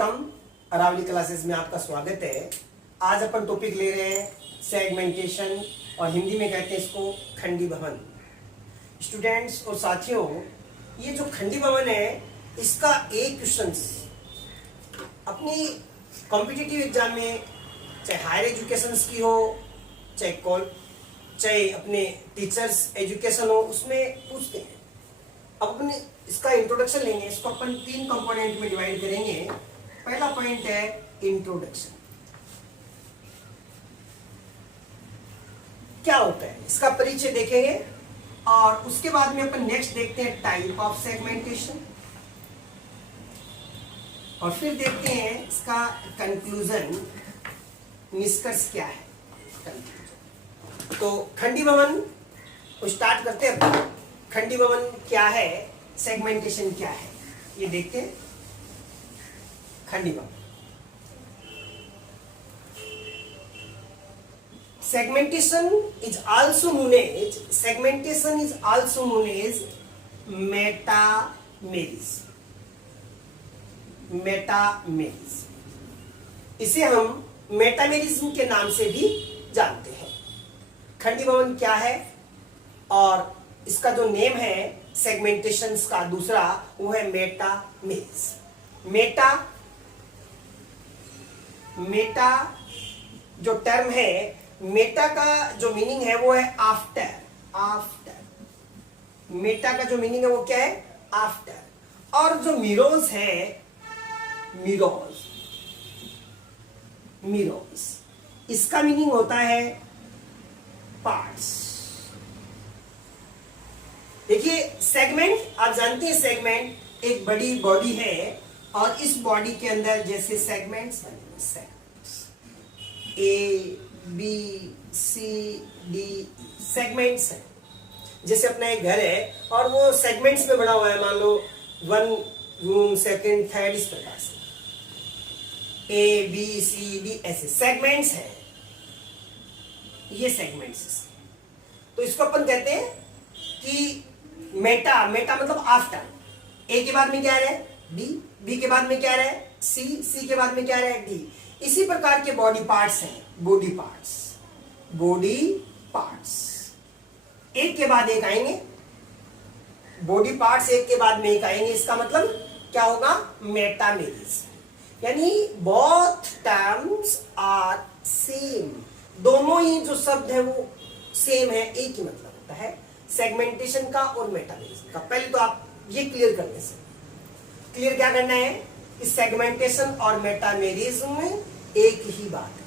Aravalli classes में आपका स्वागत है। आज अपन टॉपिक ले रहे हैं सेगमेंटेशन और हिंदी में कहते हैं इसको खंडी भवन। स्टूडेंट्स और साथियों, ये जो खंडी भवन है इसका एक क्वेश्चन अपनी कॉम्पिटिटिव एग्जाम में, चाहे हायर एजुकेशन की हो, चाहे अपने टीचर्स एजुकेशन हो, उसमें पूछते हैं। अब अपन इसका इंट्रोडक्शन लेंगे। इसको अपन 3 कंपोनेंट में डिवाइड करेंगे। पहला पॉइंट है इंट्रोडक्शन। क्या होता है इसका परिचय देखेंगे और उसके बाद में अपन नेक्स्ट देखते हैं टाइप ऑफ सेगमेंटेशन और फिर देखते हैं इसका कंक्लूजन, निष्कर्ष क्या है। तो खंडी भवन को स्टार्ट करते हैं। खंडी भवन क्या है, सेगमेंटेशन क्या है, ये देखते हैं। खंडी भवन segmentation is also known as metamerism। इसे हम मेटामेरिज्म के नाम से भी जानते हैं। खंडी भवन क्या है और इसका जो नेम है सेगमेंटेशन का दूसरा, वो है मेटामेरिज्म। मेटा जो टर्म है, मेटा का जो मीनिंग है वो है आफ्टर। मेटा का जो मीनिंग है वो क्या है, आफ्टर। और जो मिरोज है, मिरोज इसका मीनिंग होता है पार्ट्स। देखिए सेगमेंट, आप जानते हैं सेगमेंट एक बड़ी बॉडी है और इस बॉडी के अंदर जैसे segments A B C D segments है। जैसे अपना एक घर है और वो सेगमेंट्स में बना हुआ है, मान लो 1 रूम, सेकंड, थर्ड, इस प्रकार से ए बी सी डी ऐसे सेगमेंट्स है। ये सेगमेंट्स। तो इसको अपन कहते हैं कि मेटा मतलब आफ्टर। ए के बाद में क्या रहे, बी, बी के बाद में क्या रहे, सी, सी के बाद में क्या रहे, डी। इसी प्रकार के बॉडी पार्ट्स हैं, बॉडी पार्ट्स एक के बाद एक आएंगे। बॉडी पार्ट्स एक के बाद में एक आएंगे। इसका मतलब क्या होगा, मेटामेरिज्म। यानी बोथ टर्म्स आर सेम। दोनों ही जो शब्द है वो सेम है, एक ही मतलब होता है सेगमेंटेशन का और मेटामेरिज्म का। पहले तो आप ये क्लियर करने से क्लियर क्या करना है कि सेगमेंटेशन और मेटामेरिज्म में एक ही बात है।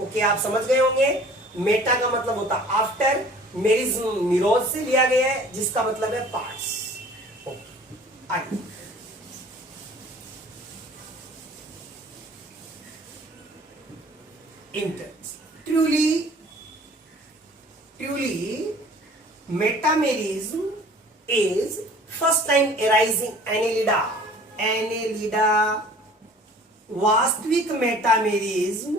ओके, आप समझ गए होंगे। मेटा का मतलब होता है आफ्टर, मेरिज्म मिरोज से लिया गया है जिसका मतलब है पार्ट्स। आगे truly metamerism is first time arising Annelida. वास्तविक मेटामेरिज्म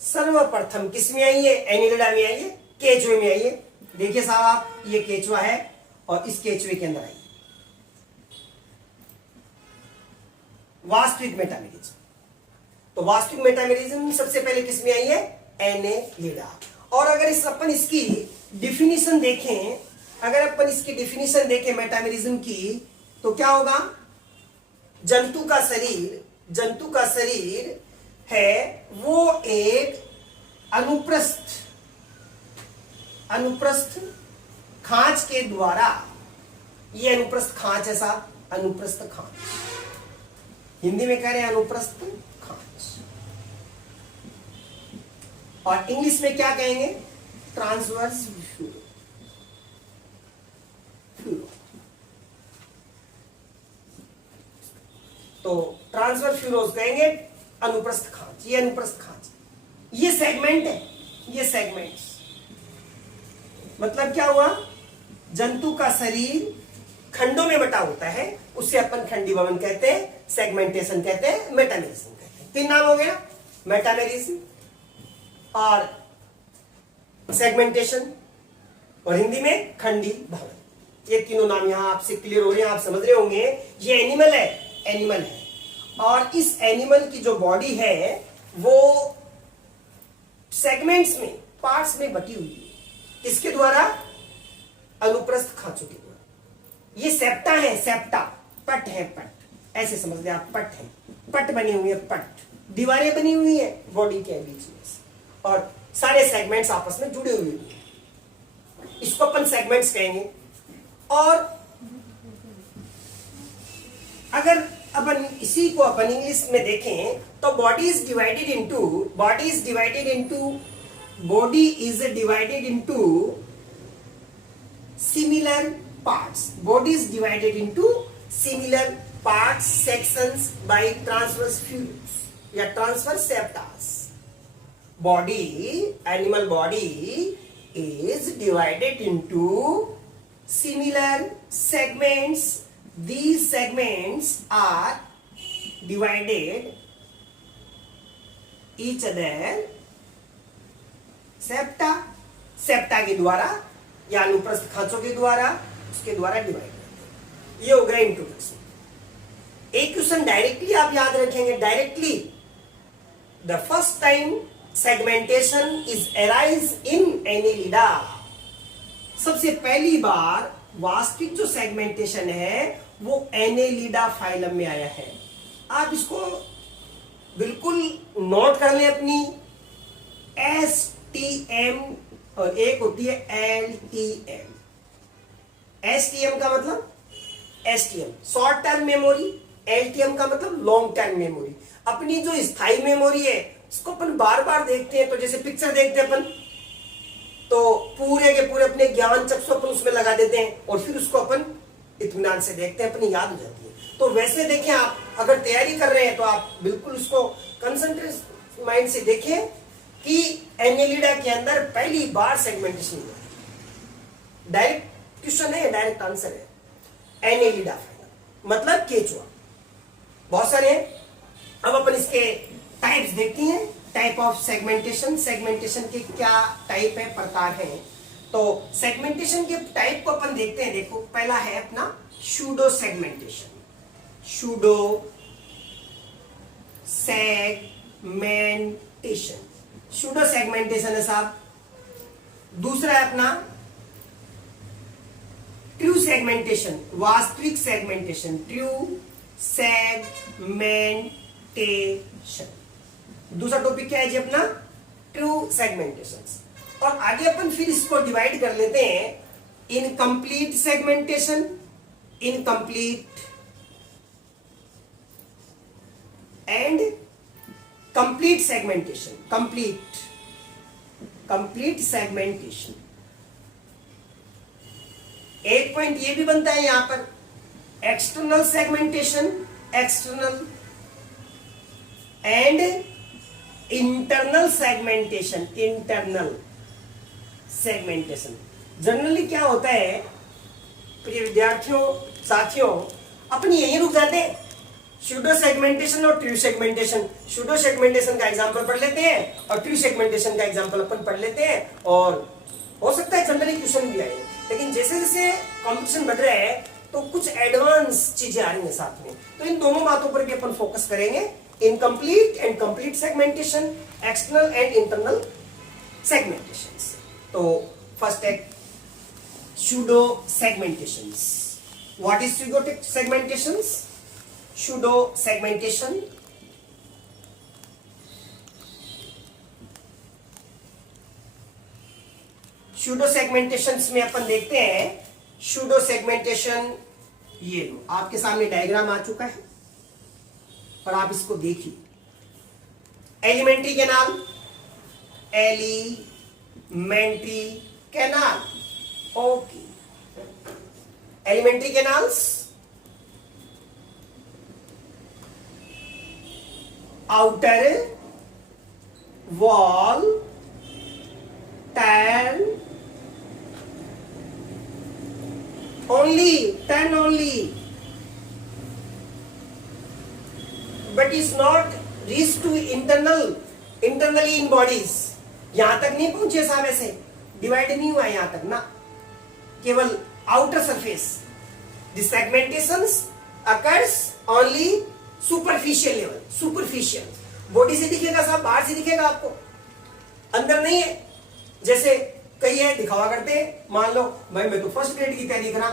सर्वप्रथम किस में आई है, एनेलिडा में आई है, केचुए में आई है। देखिए साहब, आप ये केचुआ है और इस केचुए के अंदर आई वास्तविक मेटामेरिज्म। तो वास्तविक मेटामेरिज्म सबसे पहले किस में आई है, एनेलिडा। और अगर अपन इसकी डिफिनीशन देखें, मेटामेरिज्म की, तो क्या होगा, जंतु का शरीर है वो एक अनुप्रस्थ खांच के द्वारा, ये अनुप्रस्थ खांच है साहब, अनुप्रस्थ खांच हिंदी में कह रहे हैं अनुप्रस्थ खांच, और इंग्लिश में क्या कहेंगे, ट्रांसवर्स फ्यूरो। तो ट्रांसवर्स फ्यूरोज कहेंगे अनुप्रस्थ खांच। ये अनुप्रस्थ खांच, ये सेगमेंट है। ये सेगमेंट्स मतलब क्या हुआ, जंतु का शरीर खंडों में बटा होता है, उसे अपन खंडी भवन कहते हैं, सेगमेंटेशन कहते हैं, मेटामेरिज्म कहते हैं। 3 नाम हो गया, मेटामेरिज्म और सेगमेंटेशन और हिंदी में खंडी भवन। ये तीनों नाम यहां आपसे क्लियर हो रहे हैं, आप समझ रहे होंगे। ये एनिमल है और इस एनिमल की जो बॉडी है वो सेगमेंट्स में, पार्ट्स में बटी हुई है। किसके द्वारा? अनुप्रस्थ खांचों के द्वारा। ये सेप्टा है, सेप्टा, पट है, पट, ऐसे समझ लें आप, पट है, पट बनी हुई है, पट, दीवारें बनी हुई है बॉडी के बीच में, और सारे सेगमेंट्स आपस में जुड़े हुए हैं। इसको अपन सेगमेंट्स कहेंगे। और अगर अपन इसी को अपन इंग्लिश में देखें तो body is divided into similar parts. Body is divided into similar parts, sections by transverse fuse या transverse septas. Body, animal body is divided into similar segments. These segments are divided each other septa के द्वारा या अनुप्रस्थ खांचों के द्वारा, उसके द्वारा divide करते हैं। ये हो गया इंट्रोडक्शन। एक क्वेश्चन डायरेक्टली आप याद रखेंगे, directly the first time segmentation is arise in Annelida. सबसे पहली बार वास्तविक जो सेगमेंटेशन है वो एनेलिडा फाइलम में आया है। आप इसको बिल्कुल नोट कर लें अपनी। STM और एक होती है LTM। STM का मतलब STM short term memory, LTM का मतलब लॉन्ग टर्म मेमोरी। अपनी जो स्थायी मेमोरी है उसको अपन बार बार देखते हैं, तो जैसे पिक्चर देखते हैं अपन, तो पूरे के पूरे अपने ज्ञान चक्षु अपन उसमें लगा देते हैं और फिर उसको अपन इत्मीनान से देखते हैं, अपनी याद हो जाती है। तो वैसे देखें, आप अगर तैयारी कर रहे हैं तो आप बिल्कुल उसको कंसंट्रेट माइंड से देखें कि एनेलिडा के अंदर पहली बार सेगमेंटेशन हुआ है। डायरेक्ट क्वेश्चन है, डायरेक्ट आंसर है। एनेलिडा मतलब केचुआ। बहुत सारे हैं। अब अपन इसके टाइप्स देखती हैं। टाइप ऑफ सेगमेंटेशन, सेगमेंटेशन के क्या टाइप है, प्रकार है। तो सेगमेंटेशन के टाइप को अपन देखते हैं। देखो, पहला है अपना pseudo segmentation. Pseudo segmentation, pseudo segmentation है साहब। दूसरा है अपना ट्रू सेगमेंटेशन, वास्तविक सेगमेंटेशन, ट्रू सेगमेंटेशन। दूसरा टॉपिक क्या है जी अपना? True segmentation. और आगे अपन फिर इसको डिवाइड कर लेते हैं incomplete segmentation, incomplete and complete segmentation. Complete segmentation. एक पॉइंट ये भी बनता है यहां पर, external segmentation, external and internal segmentation, internal segmentation. Generally क्या होता है प्रिय विद्यार्थियों, साथियों, अपन यहीं रुक जाते हैं। शूडो सेगमेंटेशन और ट्रू सेगमेंटेशन। शूडो सेगमेंटेशन का एग्जांपल पढ़ लेते हैं और ट्रू सेगमेंटेशन का एग्जांपल अपन पढ़ लेते हैं, और हो सकता है जनरली क्वेश्चन भी आए। लेकिन जैसे जैसे कंपटीशन बढ़ रहा है तो कुछ एडवांस चीजें आ रही हैं साथ में, तो इन दोनों बातों पर भी अपन फोकस करेंगे। Incomplete and complete segmentation, external and internal segmentations. तो फर्स्ट है pseudo segmentations. What is pseudo segmentations? Pseudo segmentation pseudo segmentations में अपन देखते हैं शूडो सेगमेंटेशन। ये लो, आपके सामने डायग्राम आ चुका है और आप इसको देखिए। Alimentary canal, alimentary canal, okay. Alimentary canals, outer wall turn only but is not reached to internally in bodies। यहां तक नहीं पहुंचे साहब, ऐसे डिवाइड नहीं हुआ यहां तक ना, केवल outer surface. The segmentations occurs only superficial level, superficial body से दिखेगा साहब, बाहर से दिखेगा आपको, अंदर नहीं है। जैसे कई है दिखावा करते हैं, मान लो भाई मैं तो फर्स्ट ग्रेड की तैयारी करा,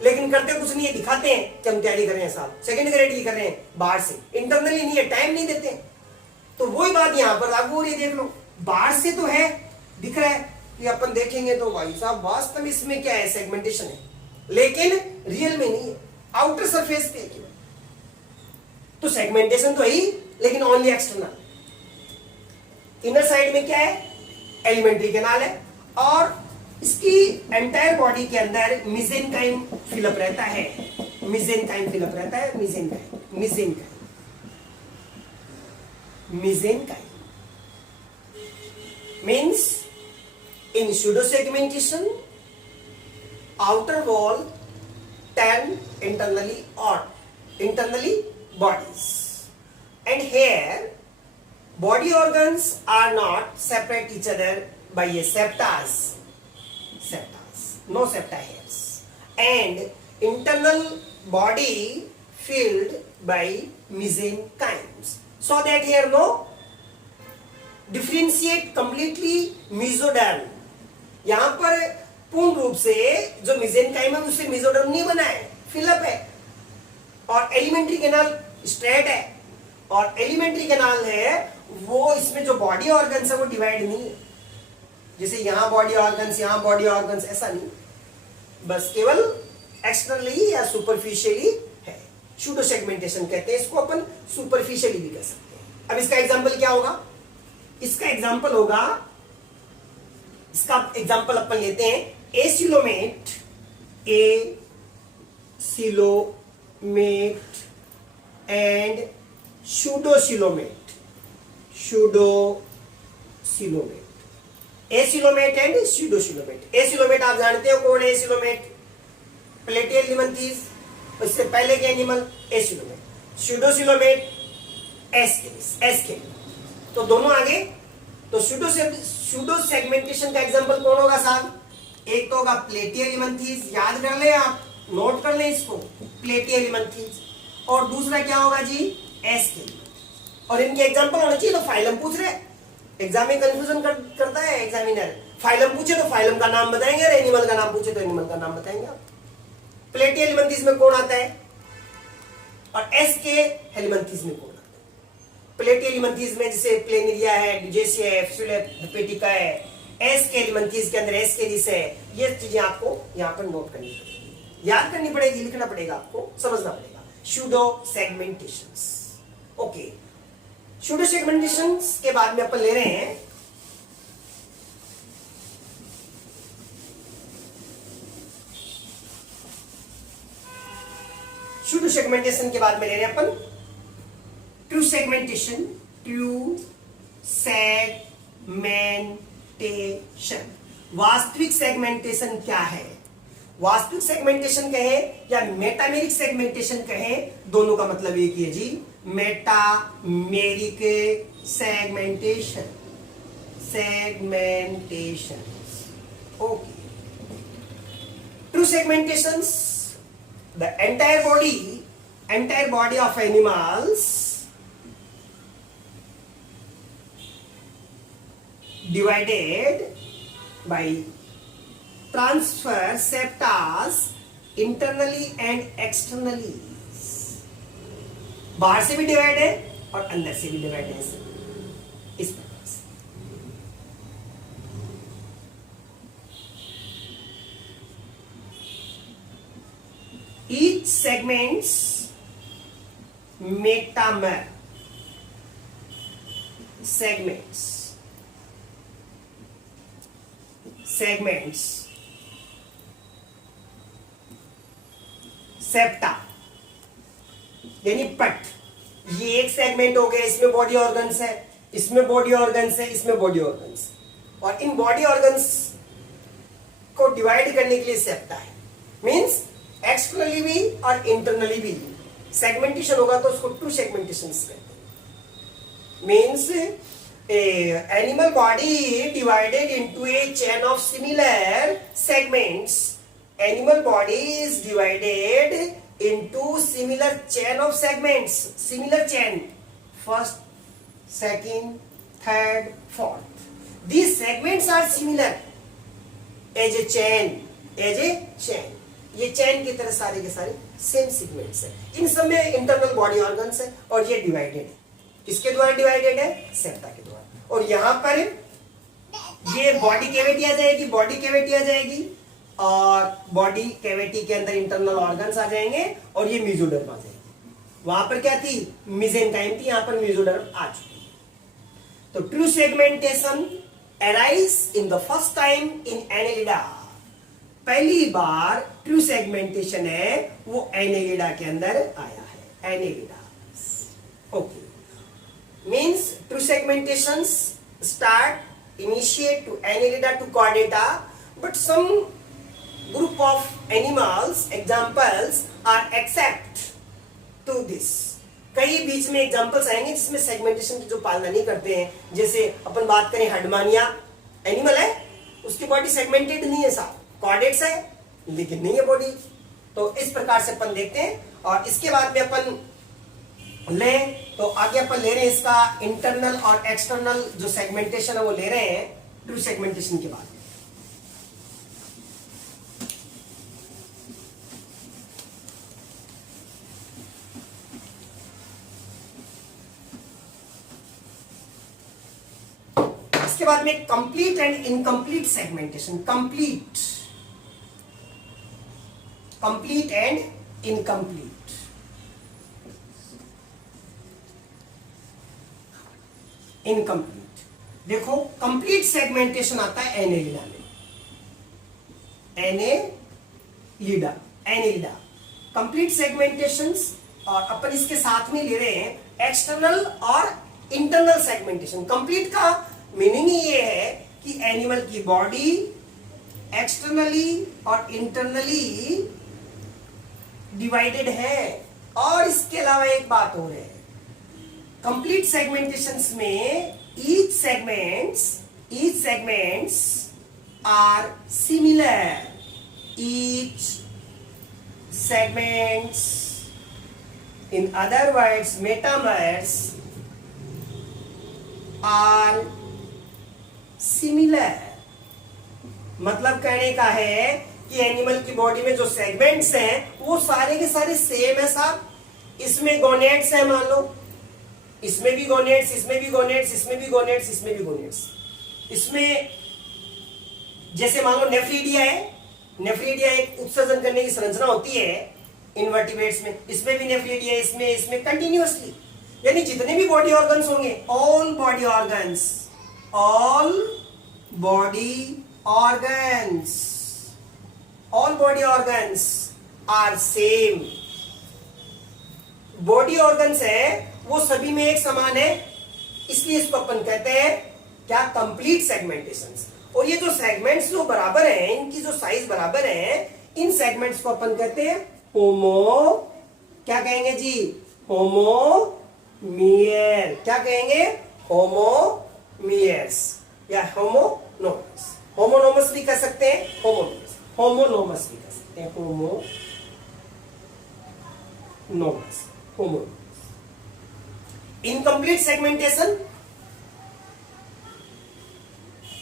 लेकिन करते कुछ नहीं है, दिखाते हैं कि हम तैयारी कर रहे हैं साहब, सेकंड ग्रेड की कर रहे हैं, बाहर से, इंटरनली नहीं है, टाइम नहीं देते। तो वही बात यहां पर लागू हो रही है, देख लो बाहर से तो है, दिख रहा है, ये अपन देखेंगे तो भाई साहब वास्तव में इसमें क्या है, सेगमेंटेशन है, लेकिन रियल में नहीं है, आउटर सरफेस पे है। तो सेगमेंटेशन तो है ही, लेकिन ओनली एक्सटर्नल। इनर साइड में क्या है, एलिमेंट्री कैनाल है, और इसकी एंटायर बॉडी के अंदर मिजेनकाइम फिलअप रहता है, मिजेनकाइम फिलअप रहता है, मिजेनकाइम, मिजेनकाइम, मिजेनकाइम means in pseudosegmentation outer wall turn internally or internally bodies, and here body organs are not separate each other by a septas, no septa hairs, and internal body filled by mesenchymes, so that here no differentiate completely mesoderm, यहां पर पूर्ण रूप से जो mesenchyme है उससे mesoderm नहीं बना है, फिलअप है, और एलिमेंट्री कैनाल स्ट्रेट है, और एलिमेंट्री कैनाल है वो, इसमें जो बॉडी ऑर्गन्स है वो डिवाइड नहीं है, जैसे यहां बॉडी ऑर्गन्स, यहां बॉडी ऑर्गन्स, ऐसा नहीं, बस केवल एक्सटर्नली या सुपरफिशियली है। शूडो सेगमेंटेशन कहते हैं इसको, अपन सुपरफिशियली भी कह सकते हैं। अब इसका एग्जांपल क्या होगा, इसका एग्जाम्पल होगा, इसका एग्जाम्पल अपन लेते हैं acoelomate, acoelomate and pseudocoelomate, pseudocoelomate, acoelomate and pseudocoelomate. Acoelomate आप जानते हो कौन है, एसिलोमेट प्लेटियल लिमंथीज, इससे पहले के एनिमल एसिलोमेट, शूडोसिलोमेट एस के तो दोनों आगे। तो शूडो सेगमेंटेशन का एग्जांपल कौन होगा साहब, एक तो होगा प्लेटियल लिमंथीज, याद कर ले आप, नोट कर ले इसको, प्लेटियल लिमंथीज, और दूसरा क्या होगा जी, एस के, और इनके एग्जांपल होने चाहिए। तो फाइलम पूछ रहे, एग्जाम में कंफ्यूजन करता है एग्जामिनर, फाइलम पूछे तो फाइलम का नाम बताएंगे, और एनिमल का नाम पूछे तो एनिमल का नाम बताएंगे आप। प्लेटियल लिमंथीज में कौन आता है, और एस के हेलिमंथीज में कौन आता है। प्लेटियल लिमंथीज में जैसे प्लेनेरिया है, ड्यूजेसिया है, हेपेटिका है, एस के लिमंथीज के अंदर एस्केरिस है, ये चीजें आपको यहाँ पर नोट करनी पड़ेगी, याद करनी पड़ेगी, लिखना पड़ेगा, आपको समझना पड़ेगा। शूडो सेगमेंटेशंस, ओके, शूडो सेगमेंटेशंस के बाद में अपन ले रहे हैं शूडो सेगमेंटेशन के बाद में ले रहे हैं अपन ट्रू सेगमेंटेशन, ट्रू सेगमेंटेशन। वास्तविक सेगमेंटेशन क्या है, वास्तविक सेगमेंटेशन कहे या मेटामेरिक सेगमेंटेशन कहे, दोनों का मतलब एक ही है जी, metameric segmentation, segmentation, okay. True segmentations, the entire body of animals divided by transfer septas internally and externally, बाहर से भी डिवाइड है और अंदर से भी डिवाइड है, इस प्रकार से। Each segments metamer, segments septa यानी पट, ये एक सेगमेंट हो गया, इसमें बॉडी ऑर्गन्स है, इसमें बॉडी ऑर्गन्स है, इसमें बॉडी ऑर्गन्स, और इन बॉडी ऑर्गन्स को डिवाइड करने के लिए सेप्टा है, मींस एक्सटर्नली भी और इंटरनली भी सेगमेंटेशन होगा तो उसको टू सेगमेंटेशन कहते हैं। Means animal body divided into A chain of similar segments, animal body is divided into similar chain of segments, similar chain, first, second, third, fourth. These segments are similar as a chain, as a chain. ये चैन की तरह सारे के सारे same segments है. इन सब में internal body organs है और ये डिवाइडेड है. किसके द्वारा डिवाइडेड है? सेप्टा के द्वारा. और यहां पर ये बॉडी कैविटी आ जाएगी, बॉडी कैविटी आ जाएगी और बॉडी कैविटी के अंदर इंटरनल ऑर्गन्स आ जाएंगे और ये मेसोडर्म आ जाएगी. वहां पर क्या थी? मेसेनकाइम थी, यहां पर मेसोडर्म आ चुकी है. तो true segmentation arise in the first time in Annelida. पहली बार ट्रू सेगमेंटेशन है वो एनेलिडा के अंदर आया है. Annelida. Okay. Means true segmentations start, initiate to Annelida to Chordata, but some group of animals, examples are except to this. कई बीच में examples आएंगे जिसमें सेगमेंटेशन की जो पालना नहीं करते हैं. जैसे अपन बात करें हडमानिया, एनिमल है, उसकी बॉडी सेगमेंटेड नहीं है साहब, कॉर्डेट्स है लेकिन नहीं है बॉडी. तो इस प्रकार से अपन देखते हैं. और इसके बाद में अपन ले तो आगे अपन ले रहे हैं इसका इंटरनल और एक्सटर्नल जो सेगमेंटेशन है वो ले रहे हैं ट्रू सेगमेंटेशन के बाद. इसके बाद में complete and incomplete segmentation. Complete and incomplete. Incomplete. देखो कंप्लीट सेगमेंटेशन आता है एनेलिडा में. Annelida complete segmentations. और अपन इसके साथ में ले रहे हैं एक्सटर्नल और इंटरनल सेगमेंटेशन. कंप्लीट का मीनिंग ये है कि एनिमल की बॉडी एक्सटर्नली और इंटरनली डिवाइडेड है. और इसके अलावा एक बात और है, कंप्लीट सेगमेंटेशंस में each segments are similar. Each segments, in other words, metamers are similar. मतलब कहने का है कि एनिमल की बॉडी में जो सेगमेंट्स हैं वो सारे के सारे सेम है साहब. इसमें गोनेट्स है, मान लो इसमें भी गोनेट्स, इसमें भी गोनेट्स, इसमें भी गोनेट्स, इसमें भी गोनेट्स. इसमें जैसे मान लो नेफ्रीडिया है, नेफ्रीडिया एक उत्सर्जन करने की संरचना होती है इनवर्टिब्रेट्स में. इसमें भी नेफ्रीडिया है, इसमें कंटिन्यूअसली. यानी जितने भी बॉडी ऑर्गन्स होंगे, all body organs are same. Body organs है वो सभी में एक समान है, इसलिए इसको अपन कहते हैं क्या? Complete segmentations. और ये जो सेगमेंट्स जो बराबर हैं, इनकी जो साइज बराबर है, इन सेगमेंट्स को अपन कहते हैं क्या कहेंगे जी? होमोमियर. क्या कहेंगे? होमोमियर्स या होमोनोमस. होमोनोमस भी कह सकते हैं, होमोनोमस भी कह सकते हैं. होमोनोमस. Incomplete segmentation.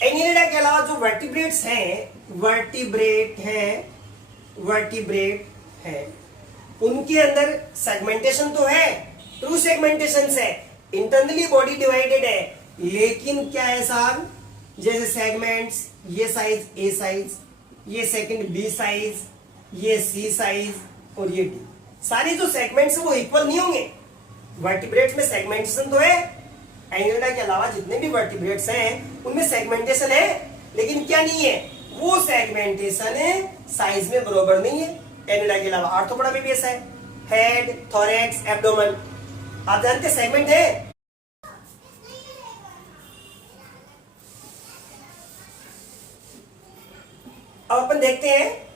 एनिलिडा के अलावा जो वर्टिब्रेट्स हैं, वर्टिब्रेट है, उनके अंदर सेगमेंटेशन तो है, ट्रू सेगमेंटेशन है. इंटरनली बॉडी डिवाइडेड है, लेकिन क्या है साहब? जैसे सेगमेंट्स, ये साइज ए साइज, ये सेकंड बी साइज, ये सी साइज और ये डी. सारे जो सेगमेंट्स है वो इक्वल नहीं होंगे. वर्टिब्रेट्स में सेगमेंटेशन तो है, एनिलिडा के अलावा जितने भी वर्टिब्रेट्स हैं उनमें सेगमेंटेशन है, लेकिन क्या नहीं है? वो सेगमेंटेशन है साइज में बराबर नहीं है. एनिलिडा के अलावा आर्थ्रोपोडा में भी ऐसा है. हेड, थोरैक्स, एब्डोमेन, आप जानते सेगमेंट है. अब अपन देखते हैं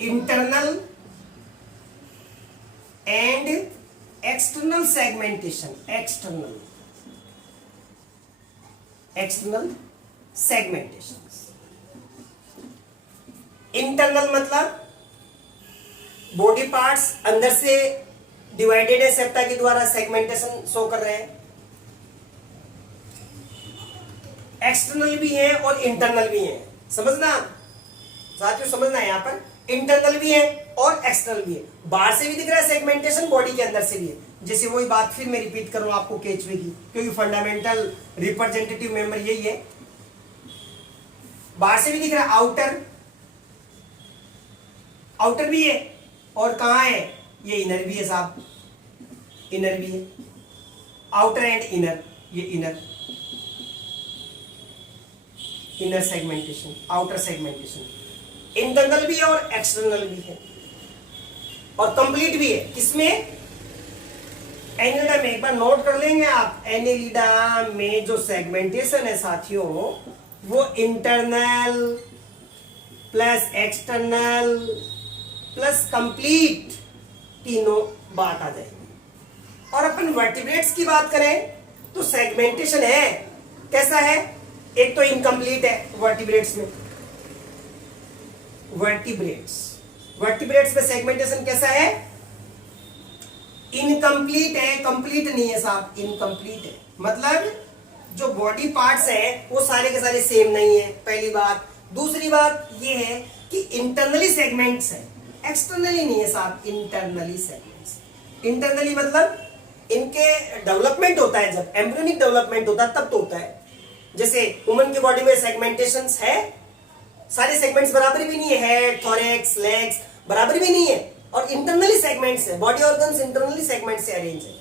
internal and external segmentation. External segmentation. Internal मतलब बॉडी पार्ट्स अंदर से डिवाइडेड है सेप्टा के द्वारा, सेगमेंटेशन शो कर रहे हैं। एक्सटर्नल भी है और इंटरनल भी है, समझना साथियों, समझना है। यहां पर इंटरनल भी है और एक्सटर्नल भी है। बाहर से भी दिख रहा है सेगमेंटेशन, बॉडी के अंदर से भी है। जैसे वही बात फिर मैं रिपीट करूं आपको केचवे की, क्योंकि फंडामेंटल रिप्रेजेंटेटिव मेंबर यही है। बाहर से भी दिख रहा है आउटर, आउटर भी है, और कहां है ये इनर भी है साहब, इनर भी है। आउटर एंड इनर, ये inner, inner segmentation, outer segmentation. Internal भी है और एक्सटर्नल भी है, और कंप्लीट भी है। किसमें? एनिलिडा में। एक बार नोट कर लेंगे आप, एनिलिडा में जो सेगमेंटेशन है साथियों, वो internal plus external plus complete, तीनों बात आ जाएगी। और अपन वर्टिब्रेट्स की बात करें तो सेगमेंटेशन है, कैसा है? एक तो इनकम्प्लीट है वर्टिब्रेट्स में, वर्टिब्रेट्स में सेगमेंटेशन कैसा है? इनकम्प्लीट है, कंप्लीट नहीं है साहब, इनकम्प्लीट है। मतलब जो बॉडी पार्ट्स हैं वो सारे के सारे सेम नहीं है, पहली बात। दूसरी बात ये है कि इंटरनली सेगमेंट्स है, एक्सटर्नली नहीं है साहब, इंटरनली सेगमेंट्स। इंटरनली मतलब इनके डेवलपमेंट होता है, जब एम्ब्रियोनिक डेवलपमेंट होता है तब तो होता है। जैसे वुमन की बॉडी में सेगमेंटेशंस है, सारे सेगमेंट्स बराबर भी नहीं है, हेड, थोरैक्स, लेग्स बराबर भी नहीं है, और इंटरनली सेगमेंट्स है, बॉडी ऑर्गन्स इंटरनली सेगमेंट से अरेंज है।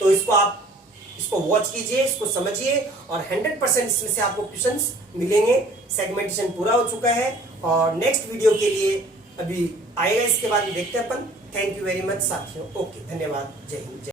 तो इसको वॉच कीजिए, इसको समझिए, और 100% इसमें से आपको क्वेश्चंस मिलेंगे। सेगमेंटेशन पूरा हो चुका है, और नेक्स्ट वीडियो के लिए अभी आएगा, इसके बाद देखते हैं अपन। थैंक यू वेरी मच साथियों, ओके, धन्यवाद, जय हिंद।